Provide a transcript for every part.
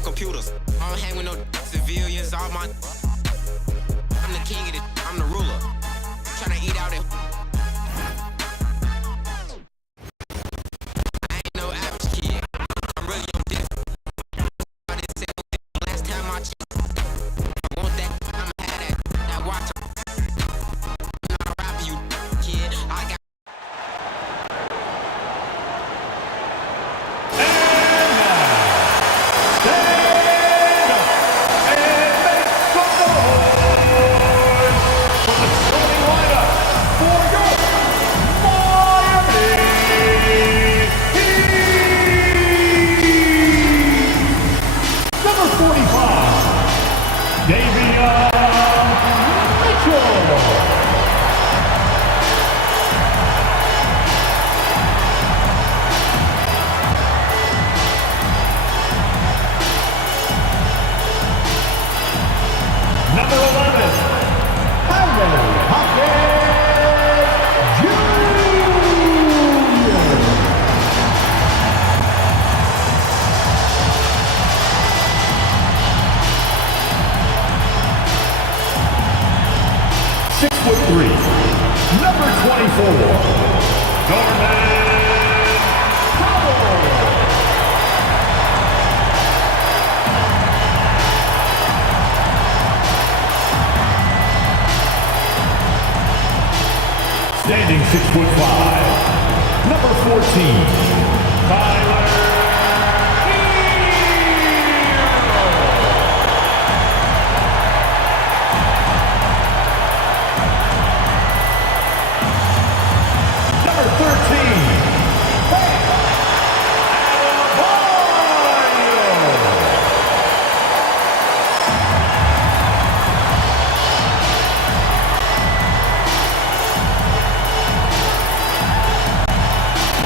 on computers. I don't hang with no civilians. All my I'm the king of it. I'm the ruler. Tryna eat out it. I ain't no average kid. I'm really on different. I didn't say last time I checked. I want that. I'ma have that watch. I'm not a rapper, you kid. I got. Standing 6'5", number 14, Tyler Number 13,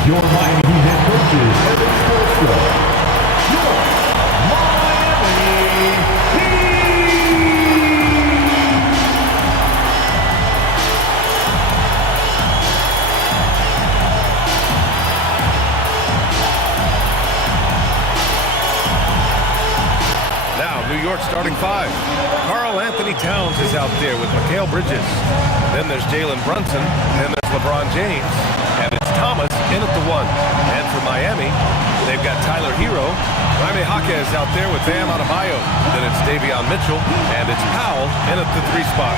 your Miami Heat head coaches, Evan Spoelstra. Your Miami Heat. Now, New York starting five. Karl Anthony Towns is out there with Mikal Bridges. Then there's Jalen Brunson. Then there's LeBron James. And it's Thomas in at the one. And for Miami, they've got Tyler Hero. Jaime Jaquez out there with Bam Adebayo. Then it's Davion Mitchell. And it's Powell in at the three spot.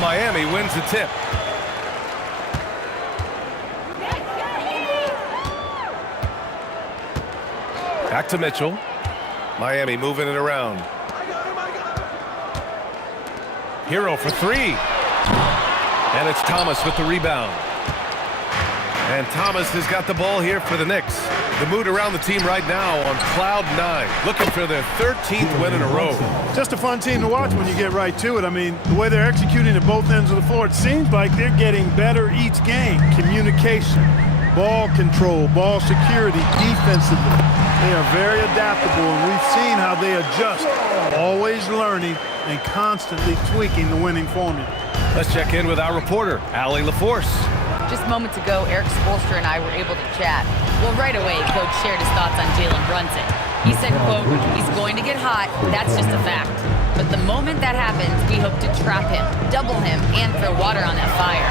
Miami wins the tip. Back to Mitchell. Miami moving it around. Hero for three. And it's Thomas with the rebound. And Thomas has got the ball here for the Knicks. The mood around the team right now on cloud nine, looking for their 13th win in a row. Just a fun team to watch when you get right to it. I mean, the way they're executing at both ends of the floor, it seems like they're getting better each game. Communication, ball control, ball security, defensively. They are very adaptable, and we've seen how they adjust, always learning and constantly tweaking the winning formula. Let's check in with our reporter, Allie LaForce. Just moments ago, Eric Spoelstra and I were able to chat. Well, right away, Coach shared his thoughts on Jalen Brunson. He said, quote, he's going to get hot, that's just a fact. But the moment that happens, we hope to trap him, double him, and throw water on that fire.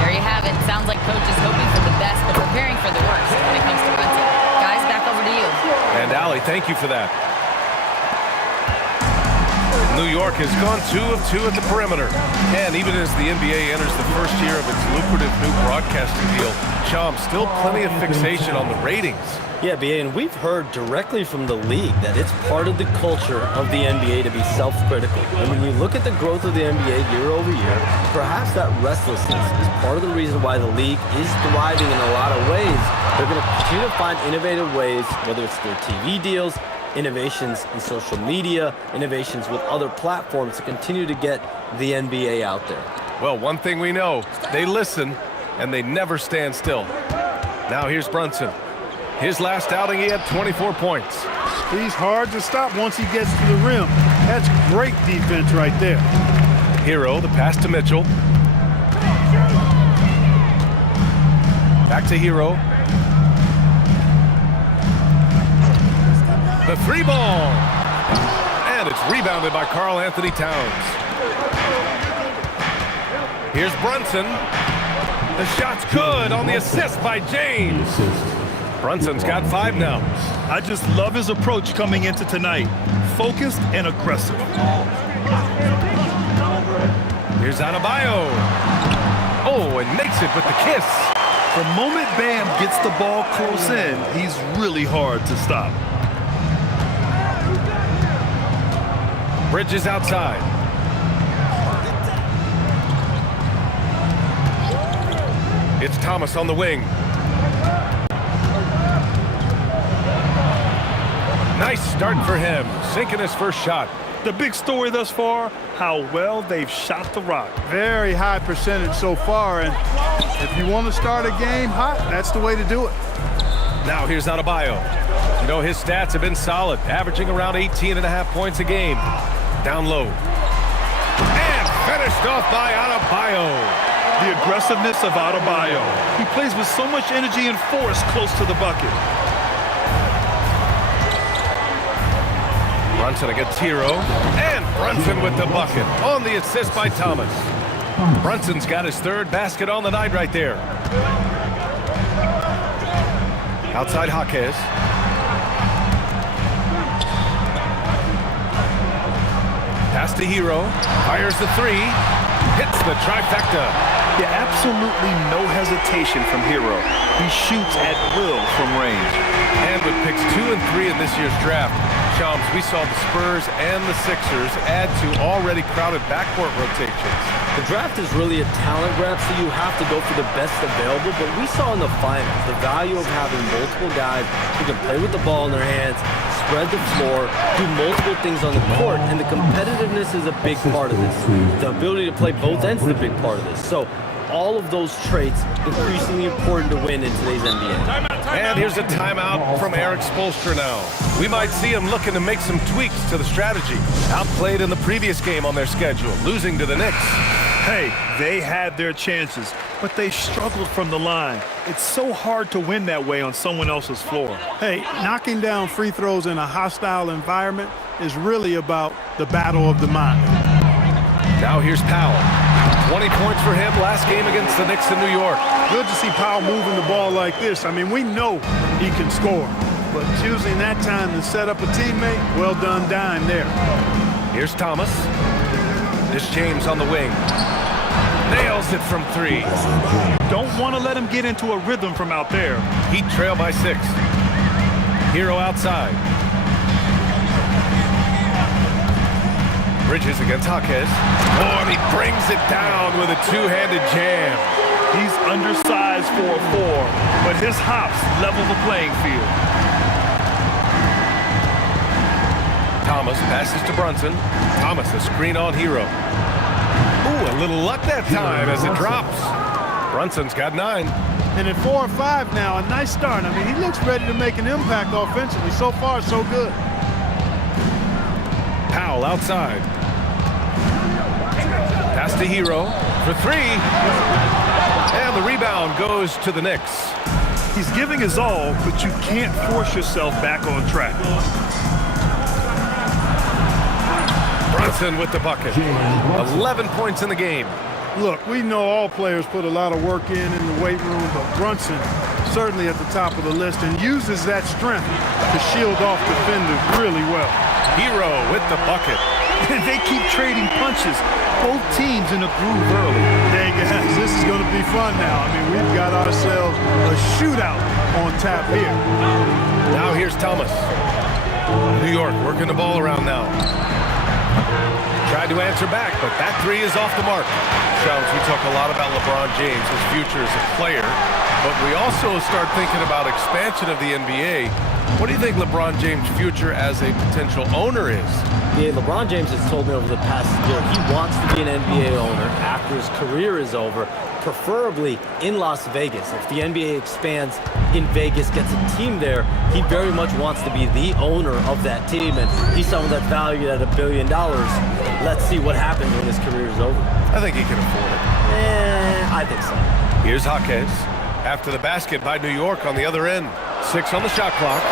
There you have it. Sounds like Coach is hoping for the best, but preparing for the worst when it comes to Brunson. Guys, back over to you. And Allie, thank you for that. New York has gone 2 of 2 at the perimeter. And even as the NBA enters the first year of its lucrative new broadcasting deal, Sham, still plenty of fixation on the ratings. Yeah, BA, and we've heard directly from the league that it's part of the culture of the NBA to be self-critical. And when you look at the growth of the NBA year over year, perhaps that restlessness is part of the reason why the league is thriving in a lot of ways. They're going to continue to find innovative ways, whether it's their TV deals, innovations in social media, innovations with other platforms to continue to get the NBA out there. Well, one thing we know, they listen and they never stand still. Now here's Brunson. His last outing, he had 24 points. He's hard to stop once he gets to the rim. That's great defense right there. Hero, the pass to Mitchell. Back to Hero. The 3-ball. And it's rebounded by Karl Anthony Towns. Here's Brunson. The shot's good on the assist by James. Brunson's got 5 now. I just love his approach coming into tonight. Focused and aggressive. Here's Adebayo. Oh, and makes it with the kiss. The moment Bam gets the ball close in, he's really hard to stop. Bridges outside. It's Thomas on the wing. Nice start for him, sinking his first shot. The big story thus far, how well they've shot the rock. Very high percentage so far, and if you want to start a game hot, that's the way to do it. Now here's Adebayo. You know, his stats have been solid, averaging around 18.5 points a game. Down low. And finished off by Adebayo. The aggressiveness of Adebayo. He plays with so much energy and force close to the bucket. Brunson against Hero, and Brunson with the bucket on the assist by Thomas. Brunson's got his 3rd basket on the night right there. Outside Jaquez. Pass to Hero, fires the 3, hits the trifecta. Yeah, absolutely no hesitation from Hero. He shoots at will from range. And with picks 2 and 3 in this year's draft, Shams, we saw the Spurs and the Sixers add to already crowded backcourt rotations. The draft is really a talent grab, so you have to go for the best available. But we saw in the finals the value of having multiple guys who can play with the ball in their hands, spread the floor, do multiple things on the court, and the competitiveness is a big part of this. The ability to play both ends is a big part of this. So all of those traits increasingly important to win in today's NBA. And here's a timeout from Eric Spoelstra now. We might see him looking to make some tweaks to the strategy. Outplayed in the previous game on their schedule, losing to the Knicks. Hey, they had their chances, but they struggled from the line. It's so hard to win that way on someone else's floor. Hey, knocking down free throws in a hostile environment is really about the battle of the mind. Now here's Powell. 20 points for him last game against the Knicks in New York. Good to see Powell moving the ball like this. I mean, we know he can score, but choosing that time to set up a teammate, well done, dime there. Here's Thomas. This James on the wing. Nails it from 3. Don't want to let him get into a rhythm from out there. Heat trail by 6. Hero outside. Bridges against Jaquez. Oh, and he brings it down with a 2-handed jam. He's undersized for a 4, but his hops level the playing field. Thomas passes to Brunson. Thomas a screen on Hero. Ooh, a little luck that time as it drops. Brunson's got 9. And at 4 or 5 now, a nice start. I mean, he looks ready to make an impact offensively. So far, so good. Powell outside. Pass to Hero for 3. And the rebound goes to the Knicks. He's giving his all, but you can't force yourself back on track. Brunson with the bucket. 11 points in the game. Look, we know all players put a lot of work in the weight room, but Brunson certainly at the top of the list and uses that strength to shield off defenders really well. Hero with the bucket. and they keep trading punches. Both teams in a groove early. Hey guys, this is going to be fun now. I mean, we've got ourselves a shootout on tap here. Now here's Thomas. New York working the ball around now. Tried to answer back, but that three is off the mark. Shams, we talk a lot about LeBron James, his future as a player, but we also start thinking about expansion of the NBA. What do you think LeBron James' future as a potential owner is? Yeah, LeBron James has told me over the past year he wants to be an NBA owner after his career is over, preferably in Las Vegas. If the NBA expands in Vegas, gets a team there, he very much wants to be the owner of that team, and he's someone that's valued at $1 billion. Let's see what happens when his career is over. I think he can afford it. I think so. Here's Jaquez. After the basket by New York on the other end. 6 on the shot clock.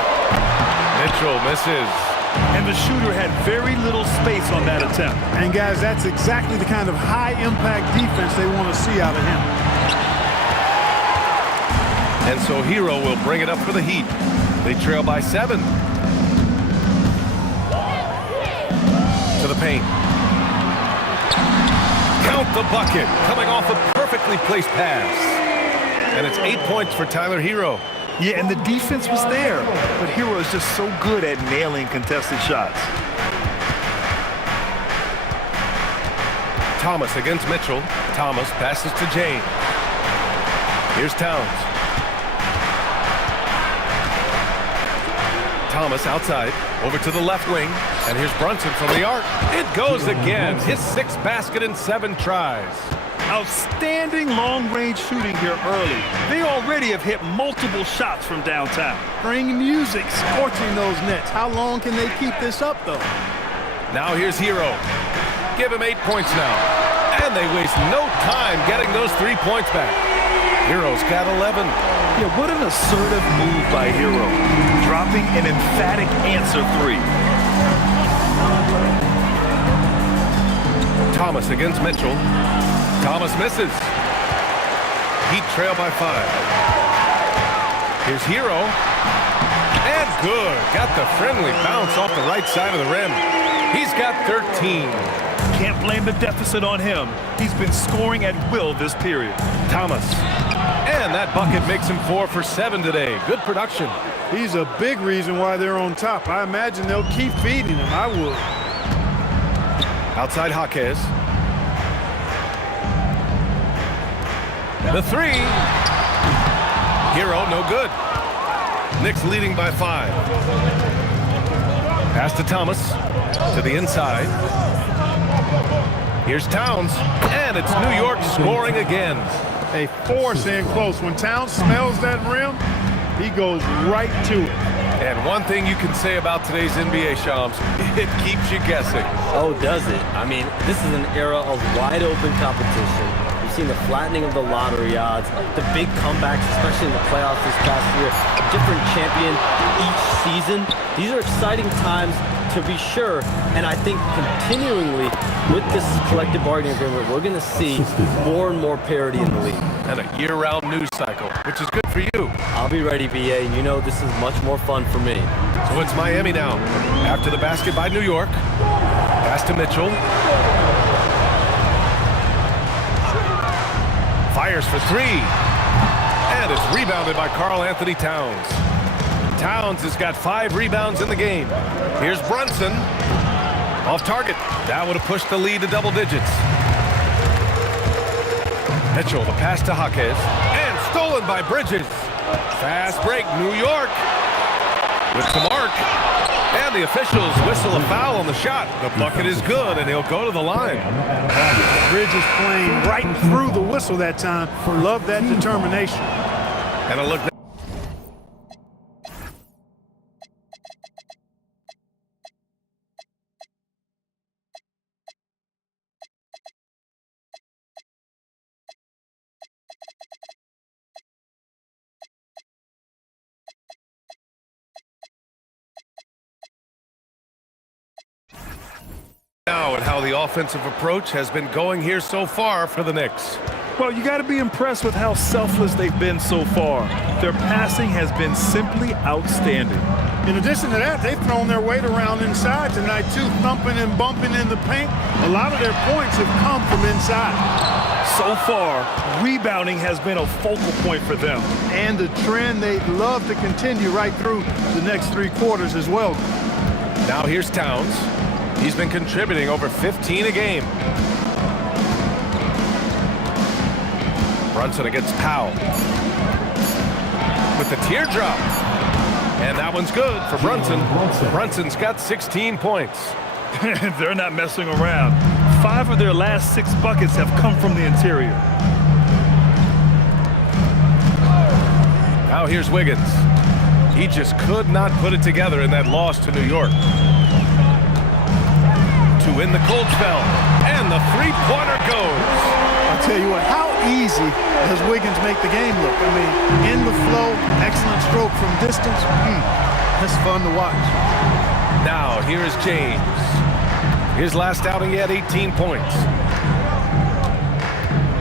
Mitchell misses. And the shooter had very little space on that attempt. And guys, that's exactly the kind of high-impact defense they want to see out of him. And so Hero will bring it up for the Heat. They trail by 7. To the paint. Count the bucket. Coming off a perfectly placed pass. And it's 8 points for Tyler Hero. Yeah, and the defense was there, but Hero is just so good at nailing contested shots. Thomas against Mitchell. Thomas passes to James. Here's Towns. Thomas outside, over to the left wing, and here's Brunson from the arc. It goes again. His 6th basket in 7 tries. Outstanding long-range shooting here early. They already have hit multiple shots from downtown. Bring music, scorching those nets. How long can they keep this up, though? Now here's Hero. Give him 8 points now. And they waste no time getting those 3 points back. Hero's got 11. Yeah, what an assertive move by Hero. Dropping an emphatic answer 3. Thomas against Mitchell. Thomas misses. Heat trail by 5. Here's Hero. And good. Got the friendly bounce off the right side of the rim. He's got 13. Can't blame the deficit on him. He's been scoring at will this period. Thomas. And that bucket makes him 4 for 7 today. Good production. He's a big reason why they're on top. I imagine they'll keep feeding him. I would. Outside Jaquez. The 3. Hero, no good. Knicks leading by 5. Pass to Thomas. To the inside. Here's Towns. And it's New York scoring again. A force in close. When Towns smells that rim, he goes right to it. And one thing you can say about today's NBA, Shams, it keeps you guessing. Oh, does it? I mean, this is an era of wide open competition. We've seen the flattening of the lottery odds, the big comebacks, especially in the playoffs this past year, a different champion each season. These are exciting times to be sure, and I think continually with this collective bargaining agreement, we're going to see more and more parity in the league. And a year-round news cycle, which is good for you. I'll be ready, BA, and you know this is much more fun for me. So it's Miami now. After the basket by New York. Pass to Mitchell. Fires for 3. And it's rebounded by Karl Anthony Towns. Towns has got 5 rebounds in the game. Here's Brunson. Off target. That would have pushed the lead to double digits. Mitchell, the pass to Jaquez. And stolen by Bridges. Fast break, New York. With the mark. And the officials whistle a foul on the shot. The bucket is good, and he'll go to the line. Bridges playing right through the whistle that time. Love that determination. And a look. Now and how the offensive approach has been going here so far for the Knicks. Well, you got to be impressed with how selfless they've been so far. Their passing has been simply outstanding. In addition to that, they've thrown their weight around inside tonight, too, thumping and bumping in the paint. A lot of their points have come from inside. So far, rebounding has been a focal point for them. And a trend they'd love to continue right through the next 3 quarters as well. Now here's Towns. He's been contributing over 15 a game. Brunson against Powell. With the teardrop. And that one's good for Brunson. Brunson's got 16 points. They're not messing around. 5 of their last 6 buckets have come from the interior. Now here's Wiggins. He just could not put it together in that loss to New York. To win the cold spell. And the three-pointer goes. I'll tell you what, how easy does Wiggins make the game look? I mean, in the flow, excellent stroke from distance. That's fun to watch. Now here is James. His last outing, he had 18 points.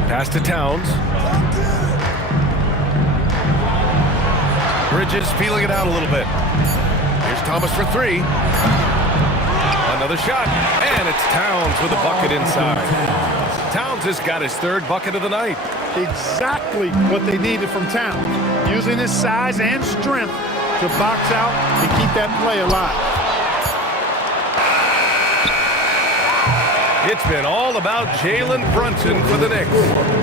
Pass to Towns. Bridges feeling it out a little bit. Here's Thomas for 3. Another shot, and it's Towns with a bucket inside. Towns has got his 3rd bucket of the night. Exactly what they needed from Towns. Using his size and strength to box out and keep that play alive. It's been all about Jalen Brunson for the Knicks.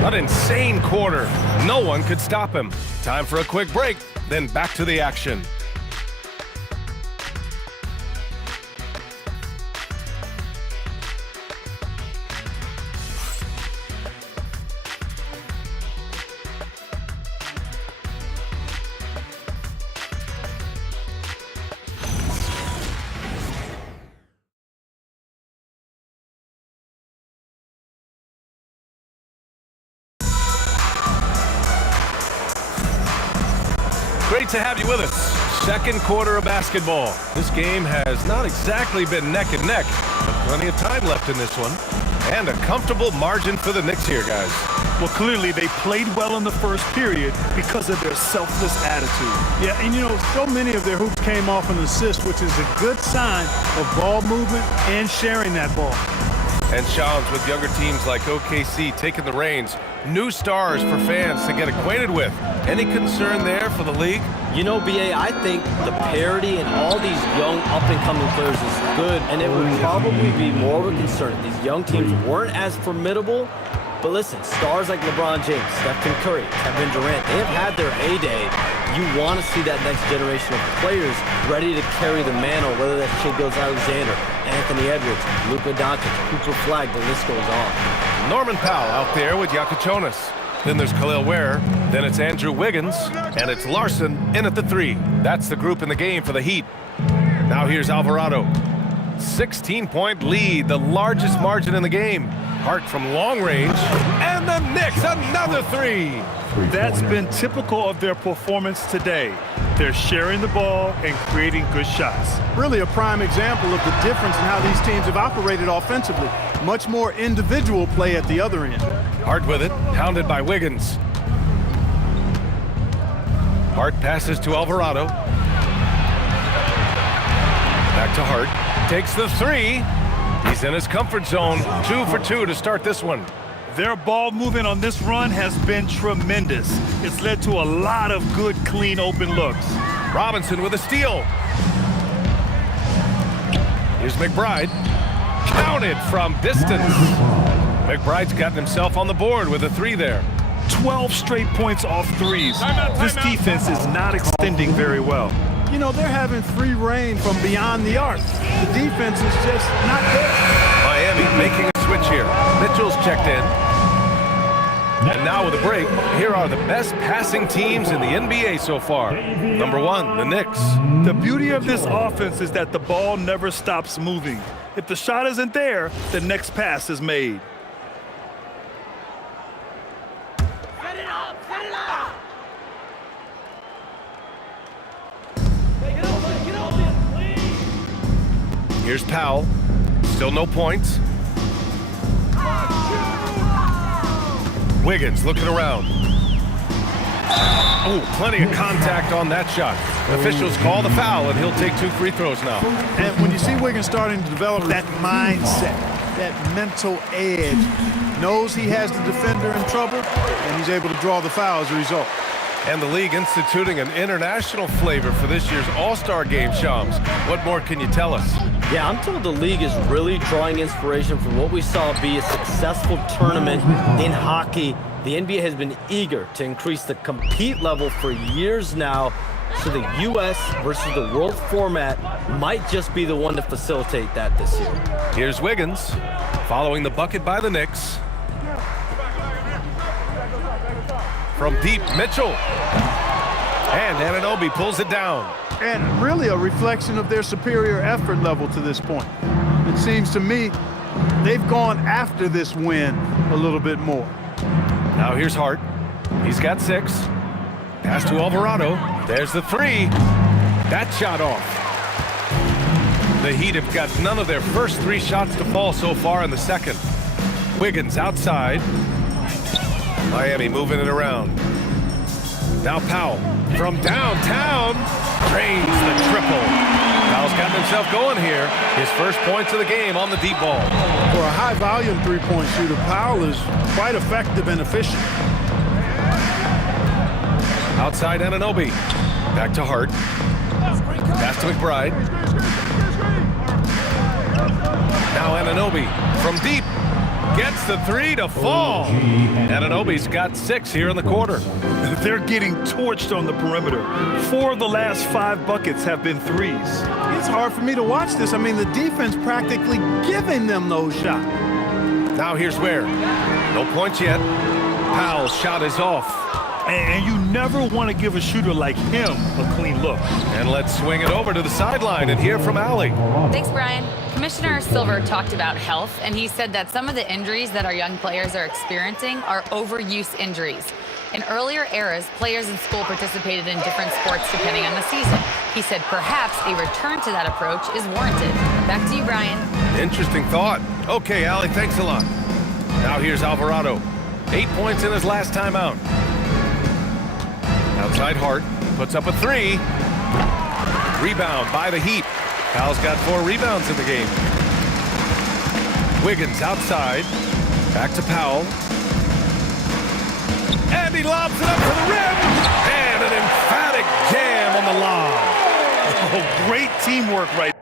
An insane quarter. No one could stop him. Time for a quick break, then back to the action. Great to have you with us. Second quarter of basketball. This game has not exactly been neck and neck, but plenty of time left in this one. And a comfortable margin for the Knicks here, guys. Well, clearly they played well in the first period because of their selfless attitude. Yeah, and you know, so many of their hoops came off an assist, which is a good sign of ball movement and sharing that ball. And Shams, with younger teams like OKC taking the reins, new stars for fans to get acquainted with. Any concern there for the league? You know, BA, I think the parity in all these young up-and-coming players is good, and it would probably be more of a concern if these young teams weren't as formidable. But listen, stars like LeBron James, Stephen Curry, Kevin Durant, they have had their heyday. You want to see that next generation of players ready to carry the mantle, whether that's Shai Gilgeous-Alexander, Anthony Edwards, Luka Doncic, Cooper Flag, the list goes on. Norman Powell out there with Jonas. Then there's Khalil Ware. Then it's Andrew Wiggins. And it's Larson in at the 3. That's the group in the game for the Heat. Now here's Alvarado. 16-point lead, the largest margin in the game. Hart from long range. And the Knicks, another 3. That's been typical of their performance today. They're sharing the ball and creating good shots. Really a prime example of the difference in how these teams have operated offensively. Much more individual play at the other end. Hart with it, hounded by Wiggins. Hart passes to Alvarado. Back to Hart. Takes the 3. He's in his comfort zone. 2 for 2 to start this one. Their ball movement on this run has been tremendous. It's led to a lot of good, clean, open looks. Robinson with a steal. Here's McBride. Counted from distance. McBride's gotten himself on the board with a 3 there. 12 straight points off threes. This defense is not extending very well. You know, they're having free reign from beyond the arc. The defense is just not there. Miami making a switch here. Mitchell's checked in. And now with a break, here are the best passing teams in the NBA so far. Number 1, the Knicks. The beauty of this offense is that the ball never stops moving. If the shot isn't there, the next pass is made. Set it up! Set it up! Get open, please! Here's Powell. Still no points. Wiggins looking around. Oh, plenty of contact on that shot. Officials call the foul, and he'll take 2 free throws now. And when you see Wiggins starting to develop that mindset, that mental edge, knows he has the defender in trouble, and he's able to draw the foul as a result. And the league instituting an international flavor for this year's All-Star Game, Shams. What more can you tell us? Yeah, I'm told the league is really drawing inspiration from what we saw be a successful tournament in hockey. The NBA has been eager to increase the compete level for years now, so the U.S. versus the world format might just be the one to facilitate that this year. Here's Wiggins, following the bucket by the Knicks. From deep, Mitchell. And Anunoby pulls it down. And really a reflection of their superior effort level to this point. It seems to me they've gone after this win a little bit more. Now here's Hart. He's got 6. Pass to Alvarado. There's the 3. That shot off. The Heat have got none of their first 3 shots to fall so far in the second. Wiggins outside. Miami moving it around. Now Powell from downtown drains the triple. Powell's gotten himself going here. His first points of the game on the deep ball. For a high-volume three-point shooter, Powell is quite effective and efficient. Outside Anunoby. Back to Hart. Pass to McBride. Now Anunoby from deep. Gets the 3 to fall. Anunoby's got 6 here in the quarter. They're getting torched on the perimeter. 4 of the last 5 buckets have been threes. It's hard for me to watch this. I mean, the defense practically giving them those shots. Now here's Ware. No points yet. Powell's shot is off. And you never want to give a shooter like him a clean look. And let's swing it over to the sideline and hear from Allie. Thanks, Brian. Commissioner Silver talked about health, and he said that some of the injuries that our young players are experiencing are overuse injuries. In earlier eras, players in school participated in different sports depending on the season. He said perhaps a return to that approach is warranted. Back to you, Brian. Interesting thought. Okay, Allie, thanks a lot. Now here's Alvarado. 8 points in his last time out. Outside Hart, puts up a 3. Rebound by the Heat. Powell's got 4 rebounds in the game. Wiggins outside. Back to Powell. And he lobs it up to the rim. And an emphatic jam on the lob. Oh, great teamwork right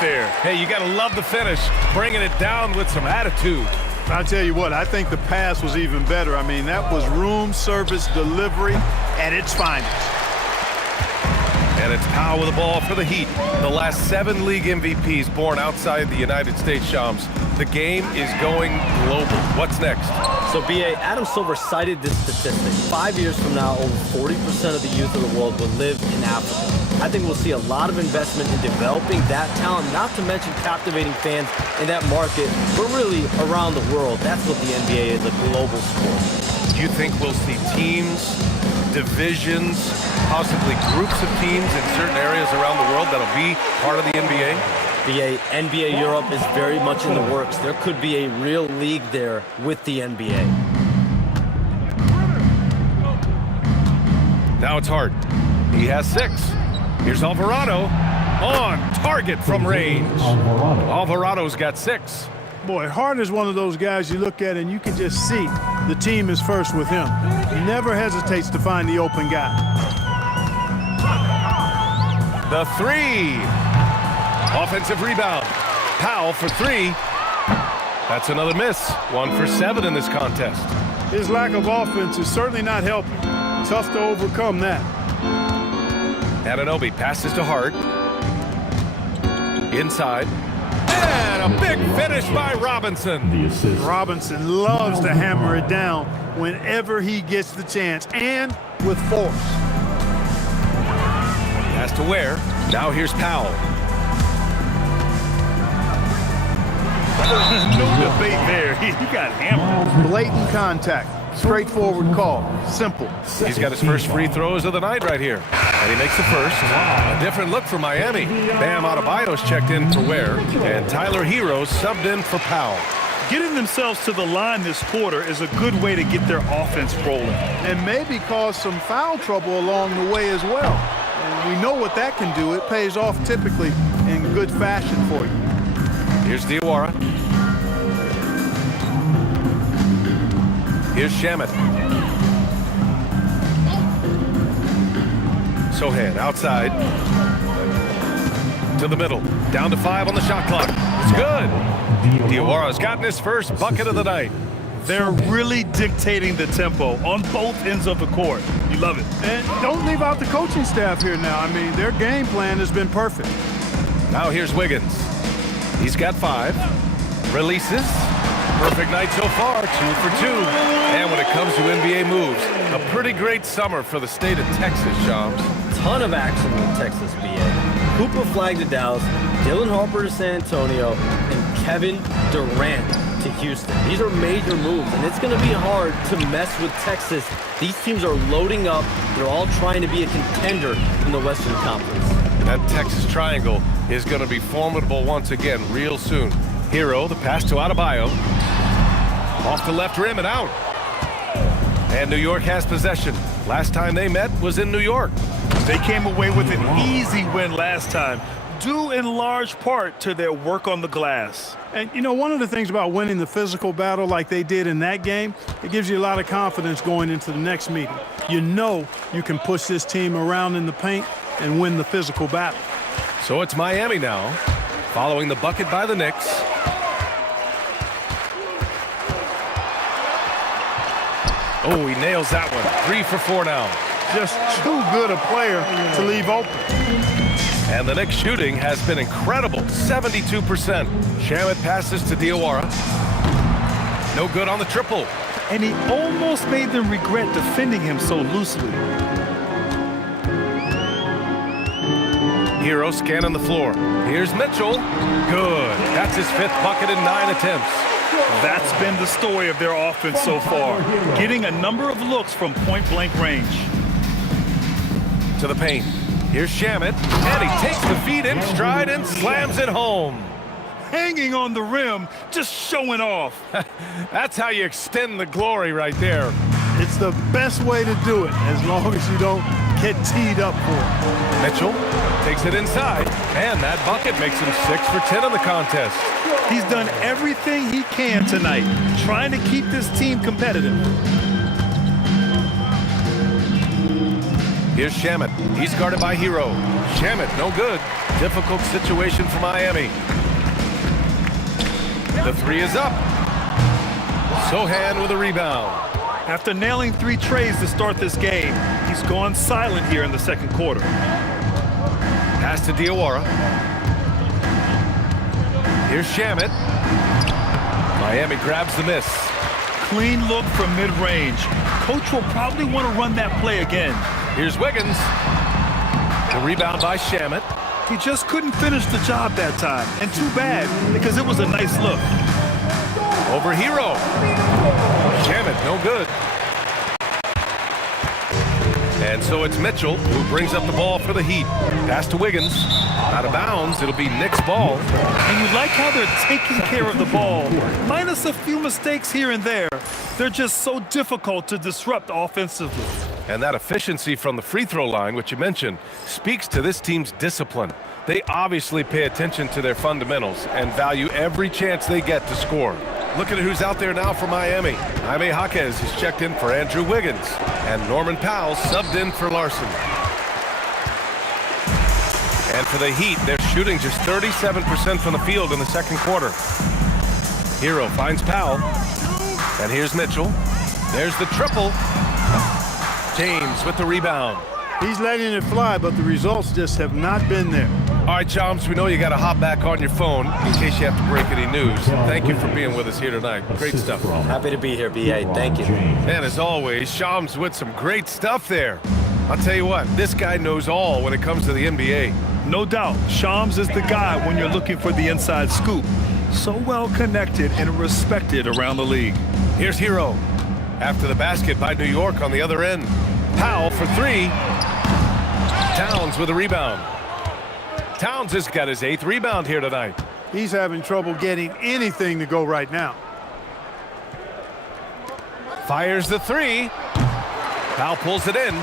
there. Hey, you got to love the finish, bringing it down with some attitude. I'll tell you what, I think the pass was even better. I mean, that was room service delivery at its finest. And it's Powell with the ball for the Heat. The last 7 league MVPs born outside the United States, Shams. The game is going global. What's next? So, B.A., Adam Silver cited this statistic. 5 years from now, over 40% of the youth of the world will live in Africa. I think we'll see a lot of investment in developing that talent, not to mention captivating fans in that market, but really around the world. That's what the NBA is, a global sport. Do you think we'll see teams, divisions, possibly groups of teams in certain areas around the world that'll be part of the NBA? The NBA Europe is very much in the works. There could be a real league there with the NBA. Now it's Hart. He has 6. Here's Alvarado on target from range. Alvarado's got 6. Boy, Hart is one of those guys you look at and you can just see the team is first with him. He never hesitates to find the open guy. The 3. Offensive rebound. Powell for 3. That's another miss. 1 for 7 in this contest. His lack of offense is certainly not helping. Tough to overcome that. Anunoby passes to Hart. Inside. And a big finish by Robinson. The assist. Robinson loves to hammer it down whenever he gets the chance, and with force. Has to Ware. Now here's Powell. No debate there. He got hammered. Blatant contact. Straightforward call. Simple. He's got his first free throws of the night right here. And he makes the first. A different look for Miami. Bam Adebayo's checked in for Ware. And Tyler Hero subbed in for Powell. Getting themselves to the line this quarter is a good way to get their offense rolling. And maybe cause some foul trouble along the way as well. And we know what that can do. It pays off typically in good fashion for you. Here's Diawara. Here's Shamet. Sohan outside. To the middle. Down to 5 on the shot clock. It's good. Diawara's gotten his first bucket of the night. They're really dictating the tempo on both ends of the court. You love it. And don't leave out the coaching staff here now. I mean, their game plan has been perfect. Now here's Wiggins. He's got 5. Releases. Perfect night so far, 2 for 2. And when it comes to NBA moves, a pretty great summer for the state of Texas, Shams. Ton of action in Texas, BA. Cooper flagged to Dallas, Dylan Harper to San Antonio, and Kevin Durant to Houston. These are major moves, and it's going to be hard to mess with Texas. These teams are loading up. They're all trying to be a contender in the Western Conference. That Texas triangle is going to be formidable once again real soon. Hero, the pass to Adebayo. Off the left rim and out. And New York has possession. Last time they met was in New York. They came away with an easy win last time, due in large part to their work on the glass. And, you know, one of the things about winning the physical battle like they did in that game, it gives you a lot of confidence going into the next meeting. You know you can push this team around in the paint and win the physical battle. So it's Miami now, following the bucket by the Knicks. Oh, he nails that one. 3 for 4 now. Just too good a player to leave open. And the Knicks shooting has been incredible, 72%. Shamet passes to Diawara. No good on the triple. And he almost made them regret defending him so loosely. Hero scanning the floor. Here's Mitchell. Good. That's his 5th bucket in 9 attempts. That's been the story of their offense so far, getting a number of looks from point-blank range. To the paint. Here's Shamet, and he takes the feed in stride and slams it home. Hanging on the rim, just showing off. That's how you extend the glory right there. It's the best way to do it, as long as you don't get teed up for it. Mitchell takes it inside, and that bucket makes him 6 for 10 in the contest. He's done everything he can tonight, trying to keep this team competitive. Here's Shamet. He's guarded by Hero. Shamet, no good. Difficult situation for Miami. The 3 is up. Sohan with a rebound. After nailing 3 trays to start this game, he's gone silent here in the second quarter. Pass to Diawara. Here's Shamet. Miami grabs the miss. Clean look from mid-range. Coach will probably want to run that play again. Here's Wiggins. The rebound by Shamet. He just couldn't finish the job that time. And too bad, because it was a nice look. Over Hero. Shamet, no good. And so it's Mitchell who brings up the ball for the Heat. Pass to Wiggins. Out of bounds. It'll be Knicks ball. And you like how they're taking care of the ball. Minus a few mistakes here and there. They're just so difficult to disrupt offensively. And that efficiency from the free throw line, which you mentioned, speaks to this team's discipline. They obviously pay attention to their fundamentals and value every chance they get to score. Look at who's out there now for Miami. Jaime Jaquez is checked in for Andrew Wiggins. And Norman Powell subbed in for Larson. And for the Heat, they're shooting just 37% from the field in the second quarter. Hero finds Powell. And here's Mitchell. There's the triple. James with the rebound. He's letting it fly, but the results just have not been there. All right, Chums, we know you got to hop back on your phone in case you have to break any news. Thank you for being with us here tonight. Great stuff. Happy to be here, B.A. Thank you. And as always, Shams with some great stuff there. I'll tell you what, this guy knows all when it comes to the NBA. No doubt, Shams is the guy when you're looking for the inside scoop. So well connected and respected around the league. Here's Hero. After the basket by New York on the other end. Powell for three. Towns with a rebound. Towns has got his 8th rebound here tonight. He's having trouble getting anything to go right now. Fires the three. Powell pulls it in.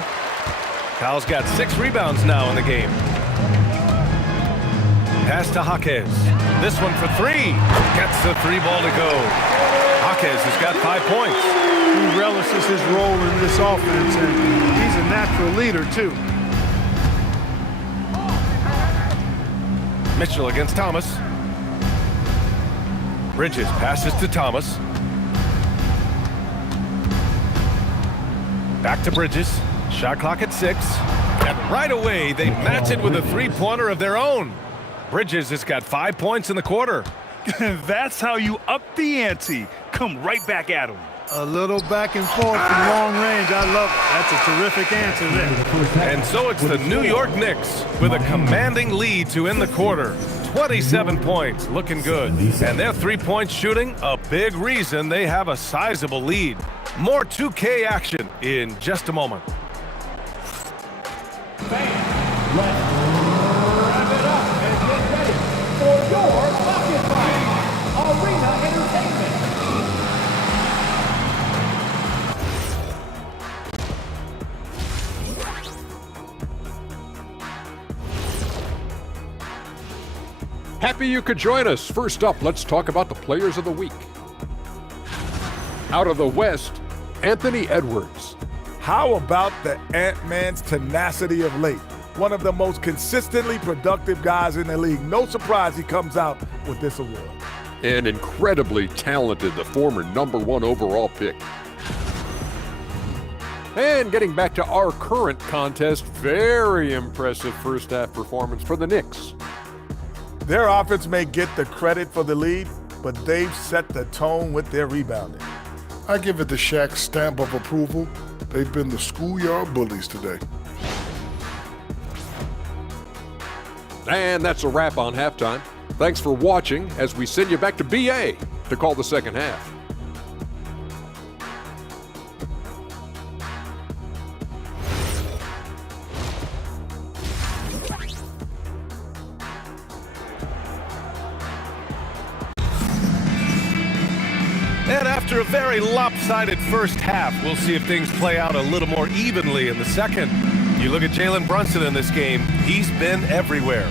Powell's got 6 rebounds now in the game. Pass to Jaquez. This one for 3. Gets the 3 ball to go. Jaquez has got 5 points. He relishes his role in this offense, and he's a natural leader, too. Mitchell against Thomas. Bridges passes to Thomas. Back to Bridges. Shot clock at 6. And right away, they match it with a 3-pointer of their own. Bridges has got 5 points in the quarter. That's how you up the ante. Come right back at him. A little back and forth from long range. I love it. That's a terrific answer there. And so it's the New York Knicks with a commanding lead to end the quarter. 27 points, looking good. And their 3-point shooting, a big reason they have a sizable lead. More 2K action in just a moment. Let's wrap it up and get ready for your Pocket Fight Arena Entertainment. Happy you could join us. First up, let's talk about the players of the week. Out of the West, Anthony Edwards. How about the Ant-Man's tenacity of late? One of the most consistently productive guys in the league. No surprise he comes out with this award. And incredibly talented, the former #1 overall pick. And getting back to our current contest, very impressive first half performance for the Knicks. Their offense may get the credit for the lead, but they've set the tone with their rebounding. I give it the Shaq stamp of approval. They've been the schoolyard bullies today. And that's a wrap on halftime. Thanks for watching as we send you back to BA to call the second half. And after a very lopsided first half, we'll see if things play out a little more evenly in the second. You look at Jalen Brunson in this game, he's been everywhere.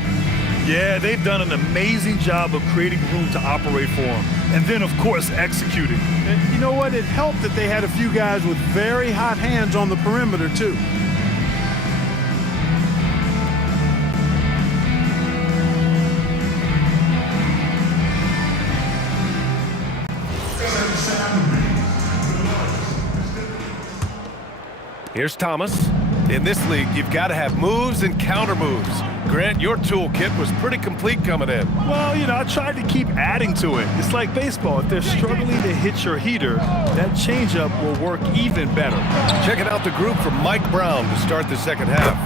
Yeah, they've done an amazing job of creating room to operate for him. And then, of course, executing. And you know what? It helped that they had a few guys with very hot hands on the perimeter, too. Here's Thomas. In this league, you've got to have moves and counter moves. Grant, your toolkit was pretty complete coming in. Well, you know, I tried to keep adding to it. It's like baseball. If they're struggling to hit your heater, that changeup will work even better. Checking out the group from Mike Brown to start the second half.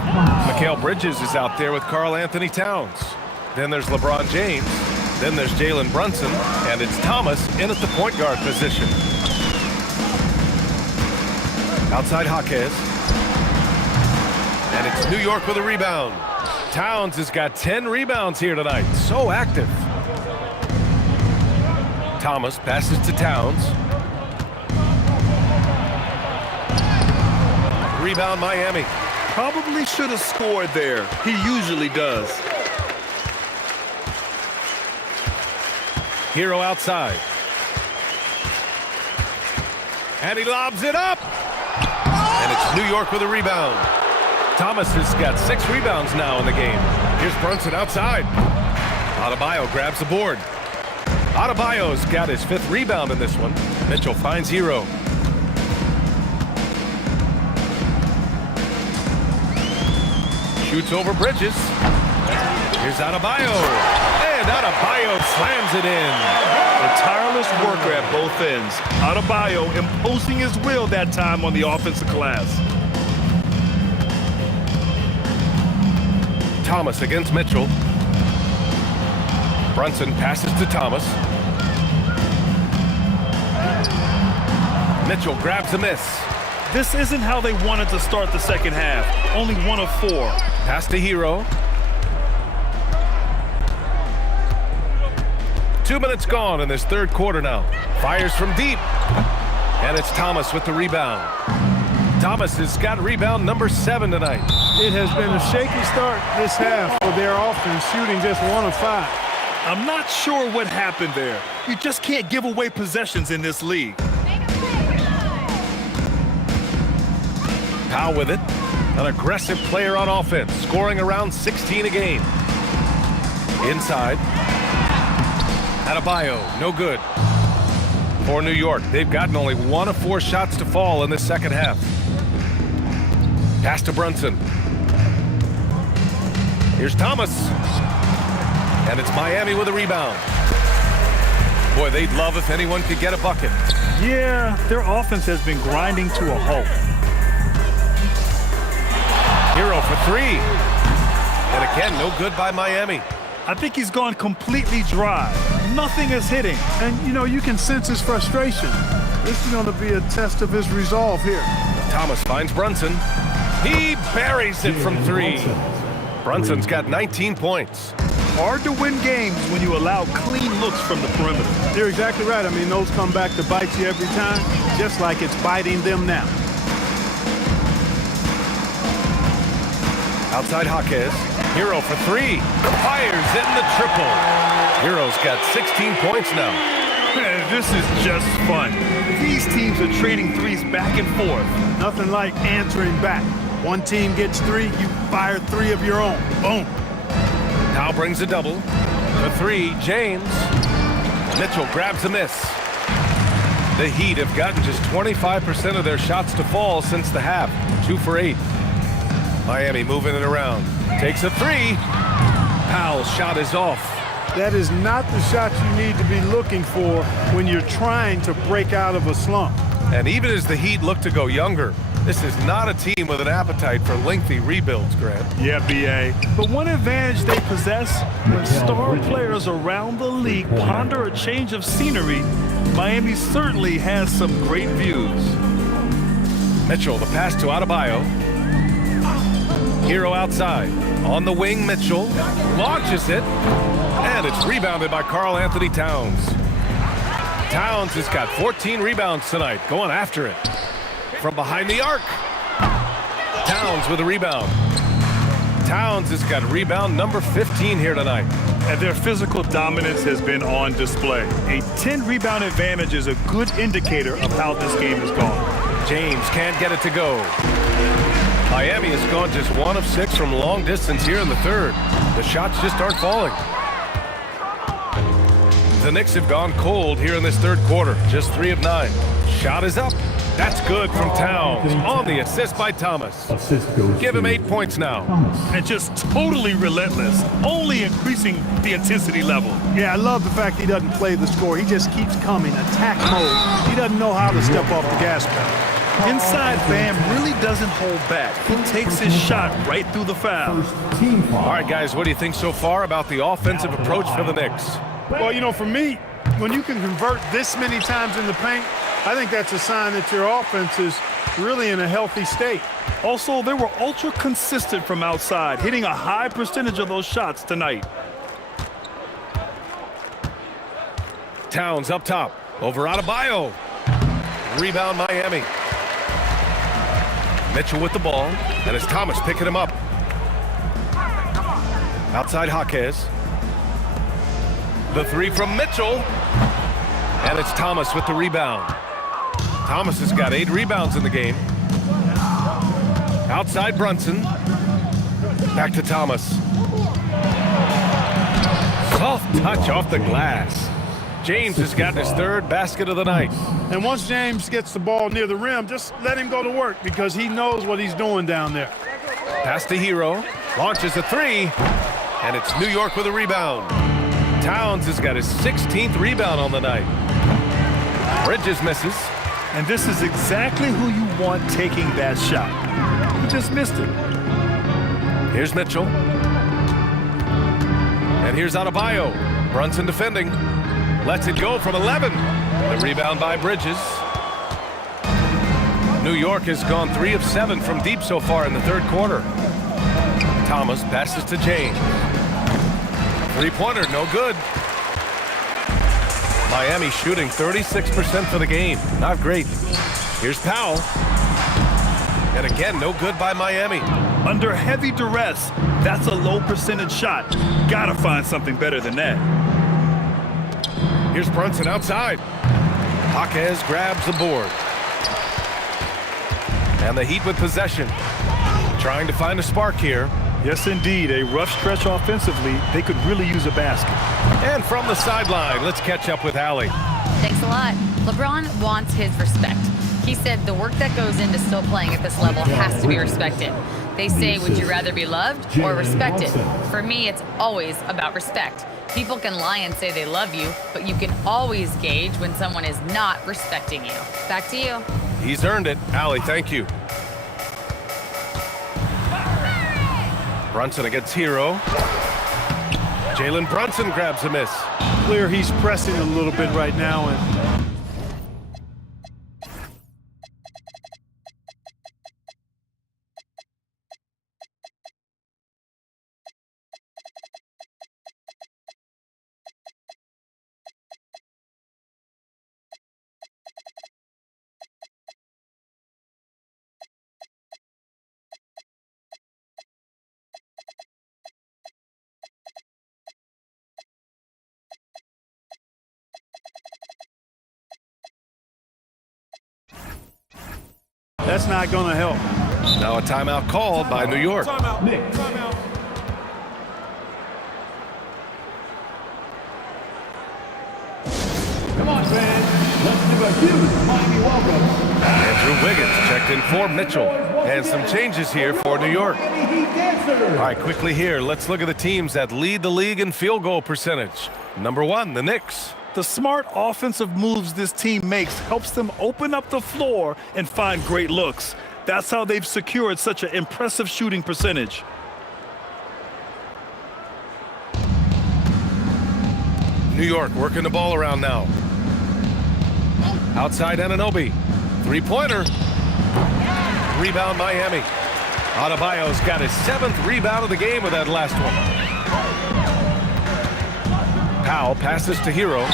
Mikal Bridges is out there with Karl Anthony Towns. Then there's LeBron James. Then there's Jalen Brunson. And it's Thomas in at the point guard position. Outside Jaquez. And it's New York with a rebound. Towns has got 10 rebounds here tonight. So active. Thomas passes to Towns. Rebound Miami. Probably should have scored there. He usually does. Hero outside. And he lobs it up. And it's New York with a rebound. Thomas has got 6 rebounds now in the game. Here's Brunson outside. Adebayo grabs the board. Adebayo's got his 5th rebound in this one. Mitchell finds Hero. Shoots over Bridges. Here's Adebayo. And Adebayo slams it in. A tireless worker at both ends. Adebayo imposing his will that time on the offensive glass. Thomas against Mitchell. Brunson passes to Thomas. Mitchell grabs a miss. This isn't how they wanted to start the second half. Only 1 of 4. Pass to Hero. 2 minutes gone in this third quarter now. Fires from deep. And it's Thomas with the rebound. Thomas has got rebound number 7 tonight. It has been a shaky start this half for their offense, shooting just 1 of 5. I'm not sure what happened there. You just can't give away possessions in this league. Powell with it. An aggressive player on offense, scoring around 16 a game. Inside. Adebayo, no good. For New York, they've gotten only 1 of 4 shots to fall in this second half. Pass to Brunson. Here's Thomas. And it's Miami with a rebound. Boy, they'd love if anyone could get a bucket. Yeah, their offense has been grinding to a halt. Hero for 3. And again, no good by Miami. I think he's gone completely dry. Nothing is hitting. And, you know, you can sense his frustration. This is going to be a test of his resolve here. Thomas finds Brunson. He buries it from 3. Brunson's got 19 points. Hard to win games when you allow clean looks from the perimeter. You're exactly right. I mean, those come back to bite you every time, just like it's biting them now. Outside Jaquez. Hero for 3. Fires in the triple. Hero's got 16 points now. This is just fun. These teams are trading threes back and forth. Nothing like answering back. One team gets 3, you fire 3 of your own. Boom. Powell brings a double. For 3, James. Mitchell grabs a miss. The Heat have gotten just 25% of their shots to fall since the half. 2 for 8. Miami moving it around. Takes a 3. Powell's shot is off. That is not the shot you need to be looking for when you're trying to break out of a slump. And even as the Heat look to go younger, this is not a team with an appetite for lengthy rebuilds, Grant. Yeah, B.A. But one advantage they possess, when star players around the league ponder a change of scenery, Miami certainly has some great views. Mitchell, the pass to Adebayo. Hero outside. On the wing, Mitchell launches it, and it's rebounded by Karl Anthony Towns. Towns has got 14 rebounds tonight, going after it. From behind the arc. Towns with a rebound. Towns has got rebound number 15 here tonight. And their physical dominance has been on display. A 10-rebound advantage is a good indicator of how this game has gone. James can't get it to go. Miami has gone just 1 of 6 from long distance here in the third. The shots just aren't falling. The Knicks have gone cold here in this third quarter. Just 3 of 9. Shot is up. That's good from Towns. On the assist by Thomas. Give him 8 points now. And just totally relentless, only increasing the intensity level. Yeah, I love the fact he doesn't play the score. He just keeps coming, attack mode. He doesn't know how to step off the gas pedal. Inside Bam really doesn't hold back. He takes his shot right through the foul. All right, guys, what do you think so far about the offensive approach for the Knicks? Well, you know, for me, when you can convert this many times in the paint, I think that's a sign that your offense is really in a healthy state. Also, they were ultra consistent from outside, hitting a high percentage of those shots tonight. Towns up top, over Adebayo. Rebound Miami. Mitchell with the ball, and it's Thomas picking him up. Outside Jaquez. The 3 from Mitchell, and it's Thomas with the rebound. Thomas has got 8 rebounds in the game. Outside Brunson. Back to Thomas. Soft touch off the glass. James has got his 3rd basket of the night. And once James gets the ball near the rim, just let him go to work because he knows what he's doing down there. Pass to Hero. Launches a 3. And it's New York with a rebound. Towns has got his 16th rebound on the night. Bridges misses. And this is exactly who you want taking that shot. He just missed it. Here's Mitchell. And here's Adebayo. Brunson defending. Lets it go from 11. The rebound by Bridges. New York has gone 3 of 7 from deep so far in the third quarter. Thomas passes to James. Three-pointer, no good. Miami shooting 36% for the game. Not great. Here's Powell. And again, no good by Miami. Under heavy duress, that's a low percentage shot. Gotta find something better than that. Here's Brunson outside. Jaquez grabs the board. And the Heat with possession. Trying to find a spark here. Yes, indeed. A rough stretch offensively. They could really use a basket. And from the sideline, let's catch up with Allie. Thanks a lot. LeBron wants his respect. He said the work that goes into still playing at this level has to be respected. They say, would you rather be loved or respected? For me, it's always about respect. People can lie and say they love you, but you can always gauge when someone is not respecting you. Back to you. He's earned it. Allie, thank you. Brunson against Hero. Jalen Brunson grabs a miss. Clear he's pressing a little bit right now. And that's not going to help. Now a timeout called by New York. Knicks. Come on, fans. Let's give a huge Miami welcome. Andrew Wiggins checked in for Mitchell. And some changes here for New York. All right, quickly here, let's look at the teams that lead the league in field goal percentage. Number 1, the Knicks. The smart offensive moves this team makes helps them open up the floor and find great looks. That's how they've secured such an impressive shooting percentage. New York working the ball around now. Outside Anunoby. Three-pointer. Rebound Miami. Adebayo's got his 7th rebound of the game with that last one. Powell passes to Hero.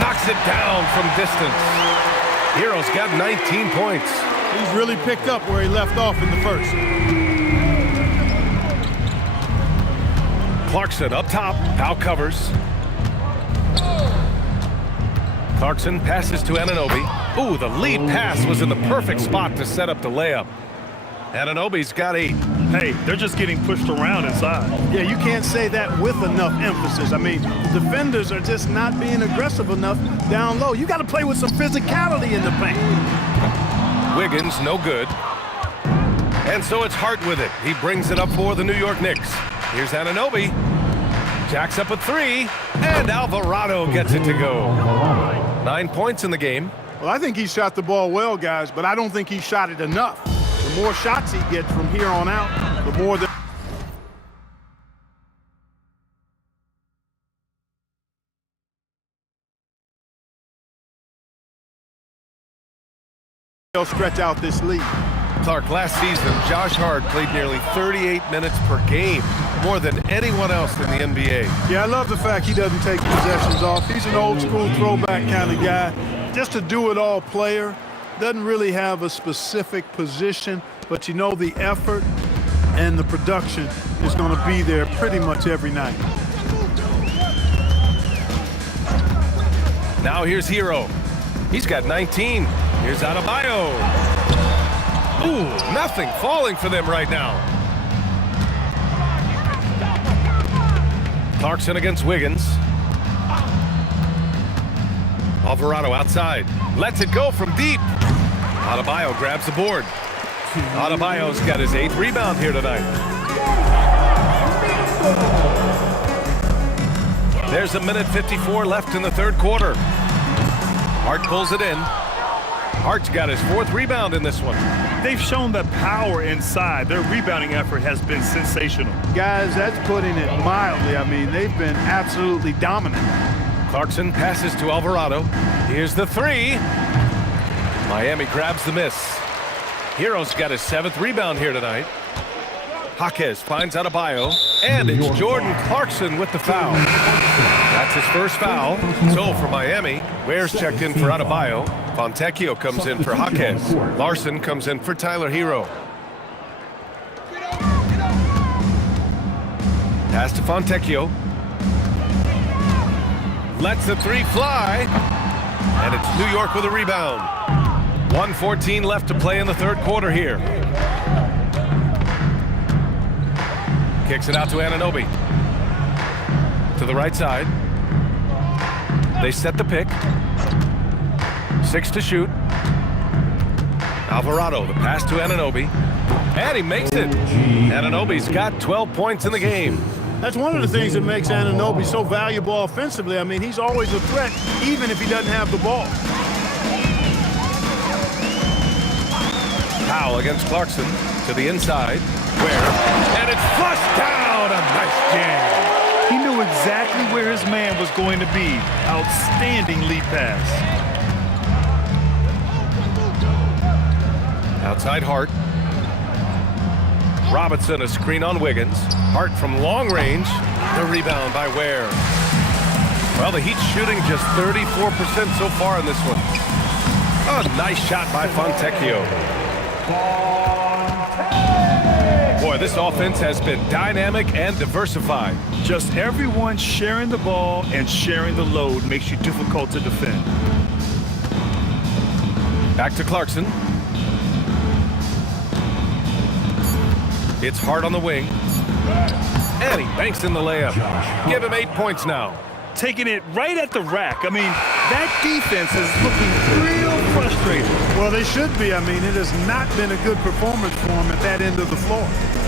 Knocks it down from distance. Hero's got 19 points. He's really picked up where he left off in the first. Clarkson up top. Powell covers. Clarkson passes to Anunoby. Ooh, the lead pass was in the perfect spot to set up the layup. Anunoby's got 8. Hey, they're just getting pushed around inside. Yeah, you can't say that with enough emphasis. I mean, the defenders are just not being aggressive enough down low. You got to play with some physicality in the paint. Wiggins, no good. And so it's Hart with it. He brings it up for the New York Knicks. Here's Anunoby. Jacks up a 3, and Alvarado gets it to go. 9 points in the game. Well, I think he shot the ball well, guys, but I don't think he shot it enough. The more shots he gets from here on out, the more they'll stretch out this lead. Clark, last season, Josh Hart played nearly 38 minutes per game, more than anyone else in the NBA. Yeah, I love the fact he doesn't take possessions off. He's an old-school throwback kind of guy. Just a do-it-all player. Doesn't really have a specific position, but you know the effort and the production is going to be there pretty much every night. Now here's Hero. He's got 19. Here's Adebayo. Ooh, nothing falling for them right now. Clarkson against Wiggins. Alvarado outside. Lets it go from deep. Adebayo grabs the board. Adebayo's got his 8th rebound here tonight. There's a minute 54 left in the third quarter. Hart pulls it in. Hart's got his fourth rebound in this one. They've shown the power inside. Their rebounding effort has been sensational. Guys, that's putting it mildly. I mean, they've been absolutely dominant. Clarkson passes to Alvarado. Here's the three. Miami grabs the miss. Hero's got his seventh rebound here tonight. Jaquez finds Adebayo, and it's Jordan Clarkson with the foul. That's his first foul. So for Miami, Ware's checked in for Adebayo. Fontecchio comes in for Jaquez. Larson comes in for Tyler Hero. Pass to Fontecchio. Lets the three fly. And it's New York with a rebound. 1:14 left to play in the third quarter here. Kicks it out to Anunoby. To the right side. They set the pick. 6 to shoot. Alvarado, the pass to Anunoby. And he makes it. Anunoby's got 12 points in the game. That's one of the things that makes Anunoby so valuable offensively. I mean, he's always a threat, even if he doesn't have the ball. Foul against Clarkson to the inside. And it's flushed down. A nice jam. He knew exactly where his man was going to be. Outstanding lead pass. Outside Hart. Robinson a screen on Wiggins. Hart from long range. The rebound by Ware. Well, the Heat's shooting just 34% so far in this one. A nice shot by Fontecchio. Boy, this offense has been dynamic and diversified. Just everyone sharing the ball and sharing the load makes you difficult to defend. Back to Clarkson. It's Hart on the wing. And he banks in the layup. Give him 8 points now. Taking it right at the rack. I mean, that defense is looking real frustrated. Well, they should be. I mean, it has not been a good performance for them at that end of the floor.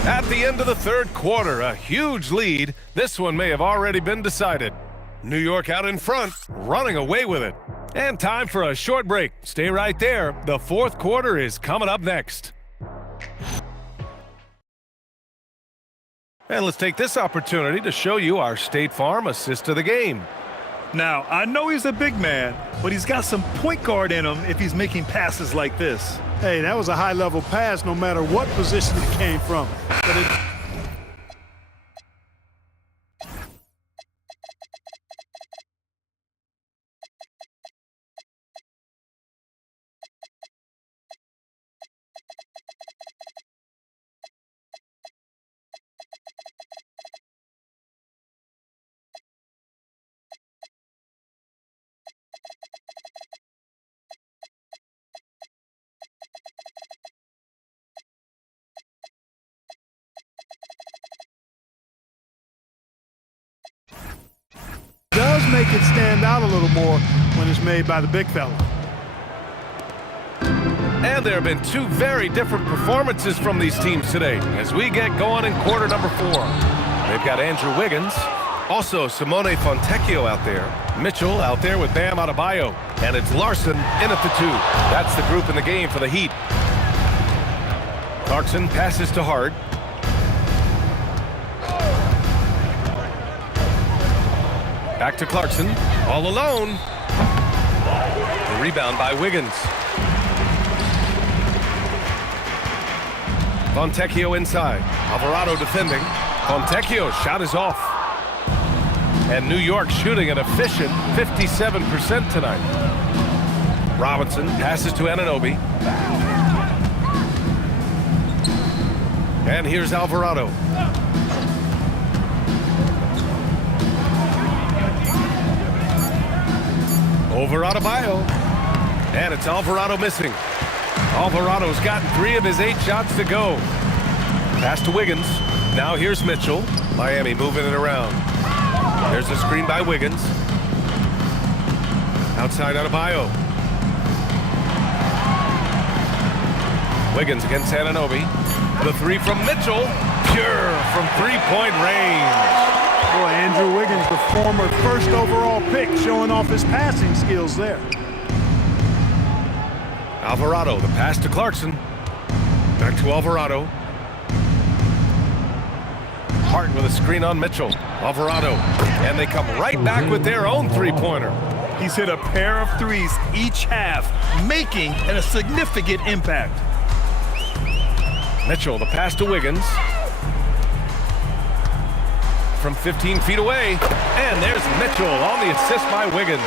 At the end of the third quarter, a huge lead. This one may have already been decided. New York out in front, running away with it. And time for a short break. Stay right there. The fourth quarter is coming up next. And let's take this opportunity to show you our State Farm assist of the game. Now, I know he's a big man, but he's got some point guard in him if he's making passes like this. Hey, that was a high-level pass no matter what position it came from. But it does make it stand out a little more when it's made by the big fella. And there have been two very different performances from these teams today as we get going in quarter number 4. They've got Andrew Wiggins, also Simone Fontecchio out there, Mitchell out there with Bam Adebayo, and it's Larson in at the 2. That's the group in the game for the Heat. Clarkson passes to Hart. Back to Clarkson, all alone. The rebound by Wiggins. Fontecchio inside. Alvarado defending. Fontecchio's shot is off. And New York shooting an efficient 57% tonight. Robinson passes to Anunoby. And here's Alvarado. Over Adebayo. And it's Alvarado missing. Alvarado's gotten 3 of his 8 shots to go. Pass to Wiggins. Now here's Mitchell. Miami moving it around. There's a screen by Wiggins. Outside Adebayo. Wiggins against Anunoby. The 3 from Mitchell. Pure from three-point range. Boy, Andrew Wiggins, the former first overall pick, showing off his passing skills there. Alvarado, the pass to Clarkson. Back to Alvarado. Hart with a screen on Mitchell. Alvarado. And they come right back with their own three-pointer. He's hit a pair of threes each half, making a significant impact. Mitchell, the pass to Wiggins. From 15 feet away. And there's Mitchell on the assist by Wiggins.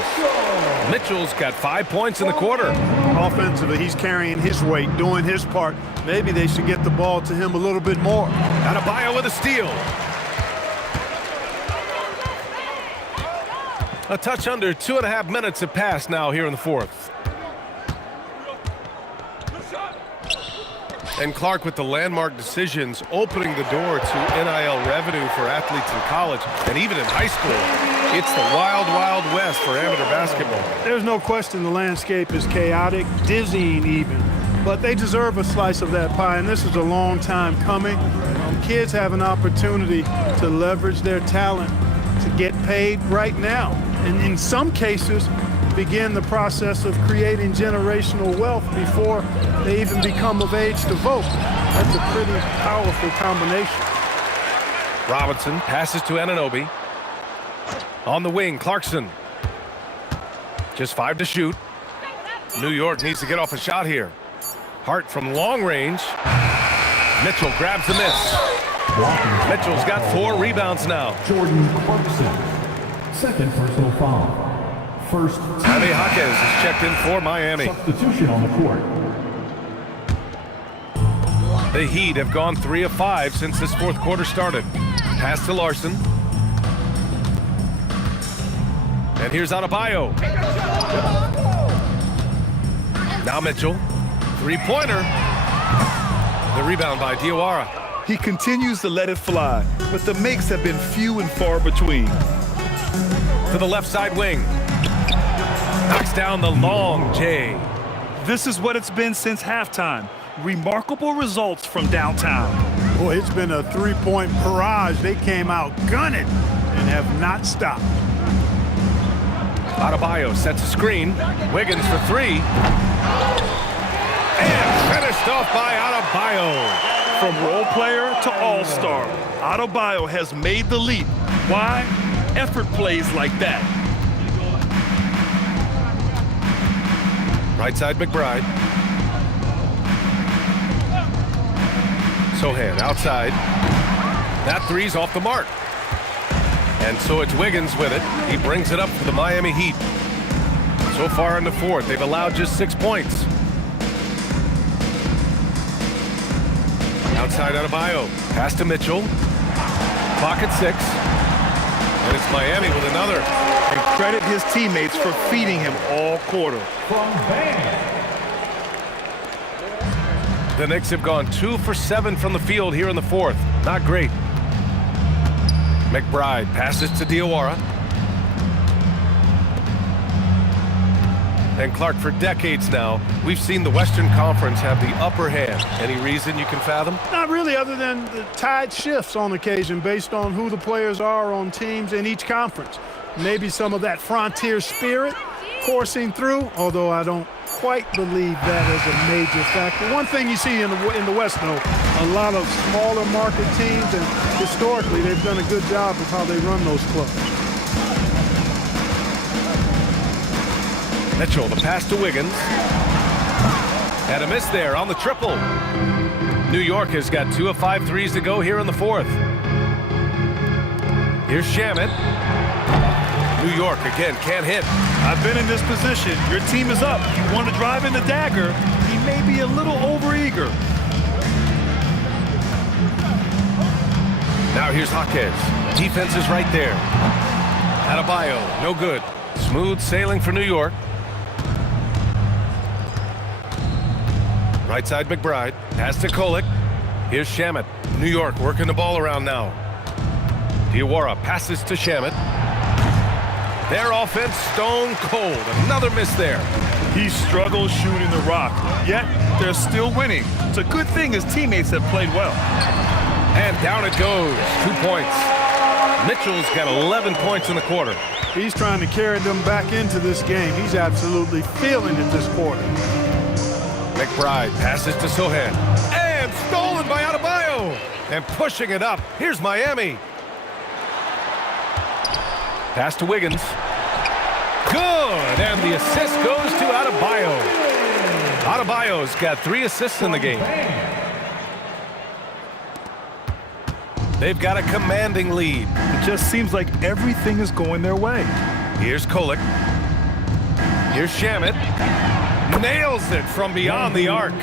Mitchell's got 5 points in the quarter. Offensively, he's carrying his weight, doing his part. Maybe they should get the ball to him a little bit more. Adebayo with a steal. A touch under 2.5 minutes have passed now here in the fourth. And Clark with the landmark decisions opening the door to NIL revenue for athletes in college and even in high school. It's the wild, wild west for amateur basketball. There's no question the landscape is chaotic, dizzying even. But they deserve a slice of that pie, and this is a long time coming. Kids have an opportunity to leverage their talent to get paid right now. And in some cases, begin the process of creating generational wealth before they even become of age to vote. That's a pretty powerful combination. Robinson passes to Anunoby. On the wing, Clarkson. Just 5 to shoot. New York needs to get off a shot here. Hart from long range. Mitchell grabs the miss. Mitchell's got 4 rebounds now. Jordan Clarkson, second personal foul. First, Jaime Jaquez is checked in for Miami. substitution on the court. The Heat have gone 3 of 5 since this fourth quarter started. Pass to Larson. And here's Adebayo. Now Mitchell. Three-pointer. The rebound by Diawara. He continues to let it fly, but the makes have been few and far between. To the left side wing. Knocks down the long J. This is what it's been since halftime. Remarkable results from downtown. Boy, it's been a three-point barrage. They came out gunning and have not stopped. Adebayo sets a screen. Wiggins for 3. And finished off by Adebayo. From role player to all-star, Adebayo has made the leap. Why? Effort plays like that. Right side McBride. Sohan outside. That three's off the mark. And so it's Wiggins with it. He brings it up for the Miami Heat. So far in the fourth, they've allowed just 6 points. Outside Adebayo. Pass to Mitchell. Clock at 6. And it's Miami with another. And credit his teammates for feeding him all quarter. From Bang. The Knicks have gone 2 for 7 from the field here in the fourth. Not great. McBride passes to Diawara. And Clark, for decades now, we've seen the Western Conference have the upper hand. Any reason you can fathom? Not really, other than the tide shifts on occasion based on who the players are on teams in each conference. Maybe some of that frontier spirit coursing through, although I don't quite believe that as a major factor. One thing you see in the West, though, a lot of smaller market teams, and historically they've done a good job of how they run those clubs. Mitchell, the pass to Wiggins. And a miss there on the triple. New York has got 2 of 5 threes to go here in the fourth. Here's Shamet. New York again can't hit. I've been in this position. Your team is up. You want to drive in the dagger. He may be a little overeager. Now here's Jaquez. Defense is right there. Adebayo, no good. Smooth sailing for New York. Right side McBride. Pass to Kolek. Here's Shamet. New York working the ball around now. Diawara passes to Shamet. Their offense stone cold. Another miss there. He struggles shooting the rock, yet they're still winning. It's a good thing his teammates have played well. And down it goes. 2 points. Mitchell's got 11 points in the quarter. He's trying to carry them back into this game. He's absolutely feeling it this quarter. McBride passes to Sohan. And stolen by Adebayo. And pushing it up. Here's Miami. Pass to Wiggins. Good. And the assist goes to Adebayo. Adebayo's got 3 assists in the game. They've got a commanding lead. It just seems like everything is going their way. Here's Kolek. Here's Shamet. Nails it from beyond the arc.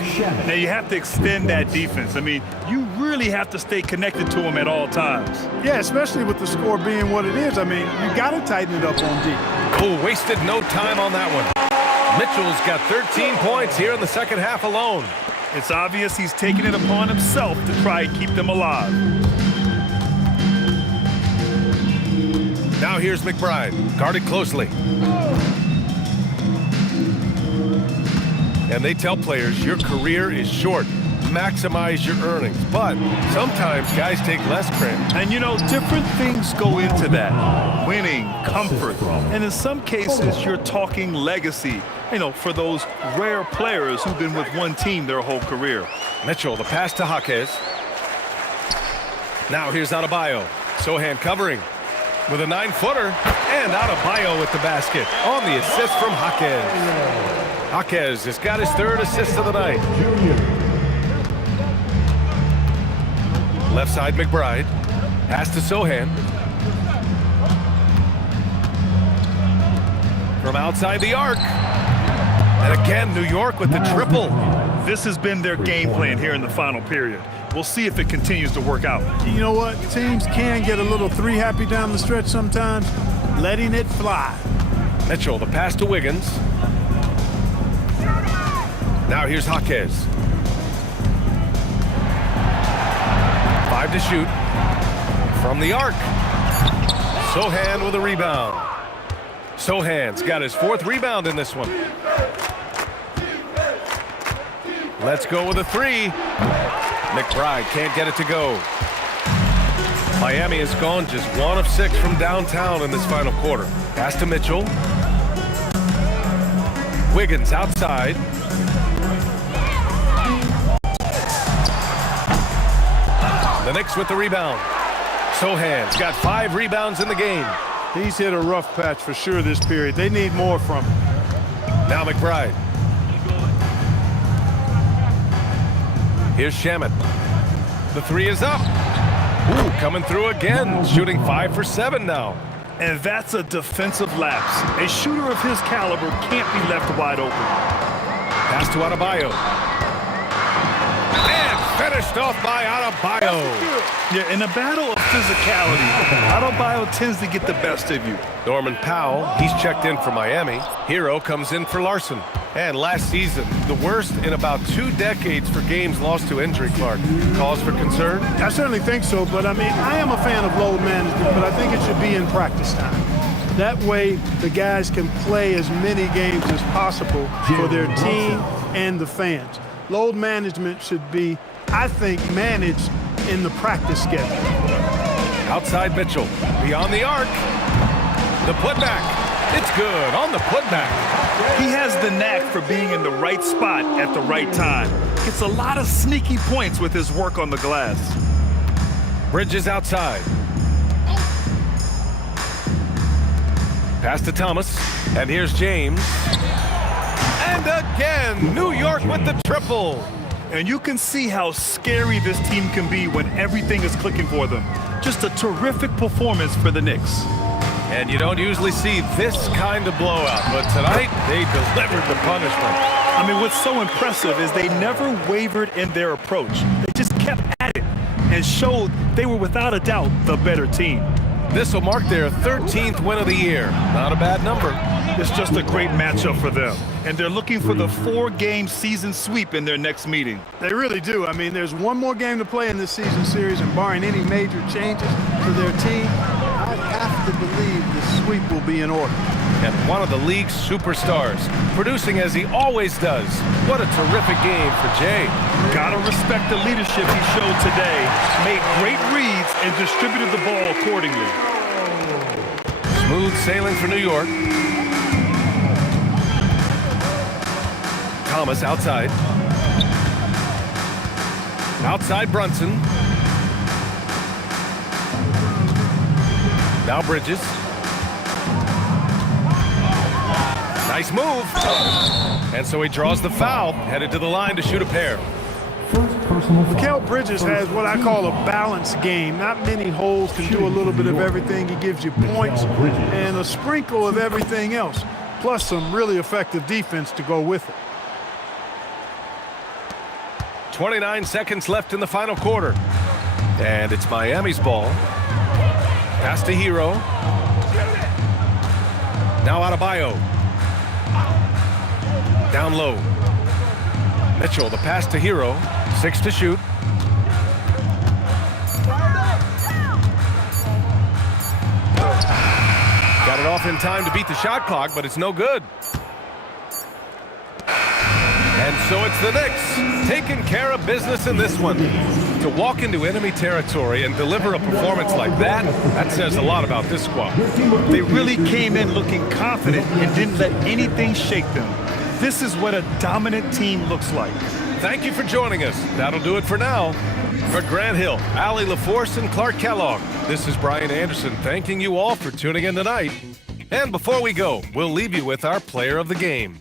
Now you have to extend that defense. I mean, you really have to stay connected to them at all times. Yeah, especially with the score being what it is. I mean, you got to tighten it up on D. Oh, wasted no time on that one. Mitchell's got 13 points here in the second half alone. It's obvious he's taking it upon himself to try and keep them alive. Now here's McBride, guarded closely. And they tell players your career is short. Maximize your earnings. But sometimes guys take less credit. And you know, different things go into that. Winning, comfort, and in some cases you're talking legacy. You know, for those rare players who've been with one team their whole career. Mitchell, the pass to Jaquez. Now here's Adebayo. Sohan covering with a 9-footer, and Adebayo with the basket on the assist from Jaquez. Jaquez has got his 3rd assist of the night. Left side McBride. Pass to Sohan. From outside the arc. And again, New York with the triple. This has been their game plan here in the final period. We'll see if it continues to work out. You know what? Teams can get a little 3-happy down the stretch sometimes, letting it fly. Mitchell, the pass to Wiggins. Now here's Jaquez. 5 to shoot. From the arc. Sohan with a rebound. Sohan's got his 4th rebound in this one. Let's go with a 3. McBride can't get it to go. Miami has gone just 1 of 6 from downtown in this final quarter. Pass to Mitchell. Wiggins outside. The Knicks with the rebound. Sohan's got 5 rebounds in the game. He's hit a rough patch for sure this period. They need more from him. Now McBride. Here's Shamet. The 3 is up. Ooh, coming through again. Shooting 5 for 7 now. And that's a defensive lapse. A shooter of his caliber can't be left wide open. Pass to Adebayo. And finished off by Adebayo. Yeah, in a battle of physicality, Adebayo tends to get the best of you. Norman Powell, he's checked in for Miami. Hero comes in for Larson. And last season, the worst in about 2 decades for games lost to injury, Clark. Cause for concern? I certainly think so, but I mean, I am a fan of load management, but I think it should be in practice time. That way, the guys can play as many games as possible for their team and the fans. Load management should be, I think, managed in the practice schedule. Outside Mitchell, beyond the arc. The putback. It's good on the putback. He has the knack for being in the right spot at the right time. Gets a lot of sneaky points with his work on the glass. Bridges outside. Pass to Thomas. And here's James. And again, New York with the triple. And you can see how scary this team can be when everything is clicking for them. Just a terrific performance for the Knicks. And you don't usually see this kind of blowout, but tonight they delivered the punishment. I mean, what's so impressive is they never wavered in their approach. They just kept at it and showed they were without a doubt the better team. This will mark their 13th win of the year. Not a bad number. It's just a great matchup for them. And they're looking for the 4-game season sweep in their next meeting. They really do. I mean, there's one more game to play in this season series, and barring any major changes to their team, I have to believe the sweep will be in order. And one of the league's superstars, producing as he always does. What a terrific game for Jay. Gotta respect the leadership he showed today. Made great reads and distributed the ball accordingly. Smooth sailing for New York. Thomas outside. Outside Brunson. Now Bridges. Nice move. And so he draws the foul, headed to the line to shoot a pair. Mikal Bridges has what I call a balanced game. Not many holes, can do a little bit of everything. He gives you points and a sprinkle of everything else, plus some really effective defense to go with it. 29 seconds left in the final quarter. And it's Miami's ball. Pass to Hero. Now Adebayo. Down low. Mitchell, the pass to Hero. 6 to shoot. Got it off in time to beat the shot clock, but it's no good. And so it's the Knicks taking care of business in this one. To walk into enemy territory and deliver a performance like that says a lot about this squad. They really came in looking confident and didn't let anything shake them. This is what a dominant team looks like. Thank you for joining us. That'll do it for now. For Grant Hill, Allie LaForce, and Clark Kellogg, this is Brian Anderson thanking you all for tuning in tonight. And before we go, we'll leave you with our player of the game.